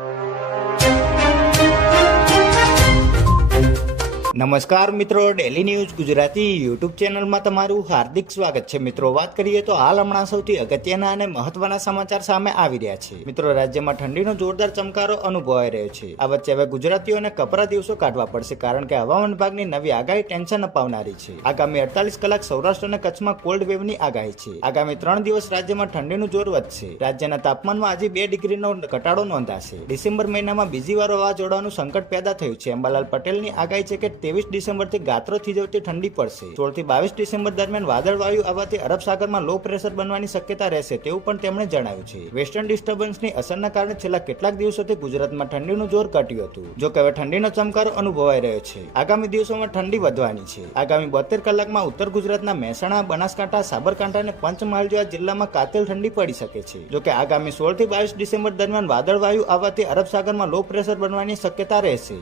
you. નમસ્કાર મિત્રો daily news Gujarati YouTube ચેનલમાં તમારું હાર્દિક સ્વાગત છે. મિત્રો, વાત કરીએ તો હાલ હમણાં સૌથી અગત્યના અને મહત્વના સમાચાર સામે આવી રહ્યા છે. મિત્રો, રાજ્યમાં ઠંડીનો જોરદાર ચમકારો અનુભવાઈ રહ્યો છે. આ વચ્ચે હવે ગુજરાતીઓને કપરા દિવસો કાઢવા પડશે કારણ કે હવામાન વિભાગની નવી આગાહી ટેન્શન અપાવનારી છે. આગામી અડતાલીસ કલાક સૌરાષ્ટ્ર અને કચ્છમાં કોલ્ડ વેવની આગાહી છે. આગામી ત્રણ દિવસ રાજ્યમાં ઠંડીનું જોર વધશે. રાજ્યના તાપમાનમાં આજે બે ડિગ્રીનો ઘટાડો નોંધાશે. ડિસેમ્બર મહિનામાં બીજી વાર વાવાઝોડાનું સંકટ પેદા થયું છે. અંબાલાલ પટેલની આગાહી છે કે ત્રેવીસ ડિસેમ્બરથી ગાત્રો થીજવતી ઠંડી પડશે. સોળથી બાવીસ ડિસેમ્બર દરમિયાન વાદળવાયુ આવવાથી અરબ સાગરમાં લો પ્રેશર બનવાની શક્યતા રહેશે તેવું પણ તેમણે જણાવ્યું છે. વેસ્ટર્ન ડિસ્ટર્બન્સની અસરના કારણે છેલ્લા કેટલાક દિવસોથી ગુજરાતમાં ઠંડીનું જોર ઘટ્યું હતું. જો કે હવે ઠંડીનો ચમકારો અનુભવાઈ રહ્યો છે. આગામી દિવસોમાં ઠંડી વધવાની છે. આગામી બોતેર કલાકમાં ઉત્તર ગુજરાતના મહેસાણા, બનાસકાંઠા, સાબરકાંઠા અને પંચમહાલ જેવા જિલ્લામાં કાતિલ ઠંડી પડી શકે છે. જો કે આગામી સોળથી બાવીસ ડિસેમ્બર દરમિયાન વાદળવાયુ આવવાથી અરબ સાગરમાં લો પ્રેશર બનવાની શક્યતા રહેશે.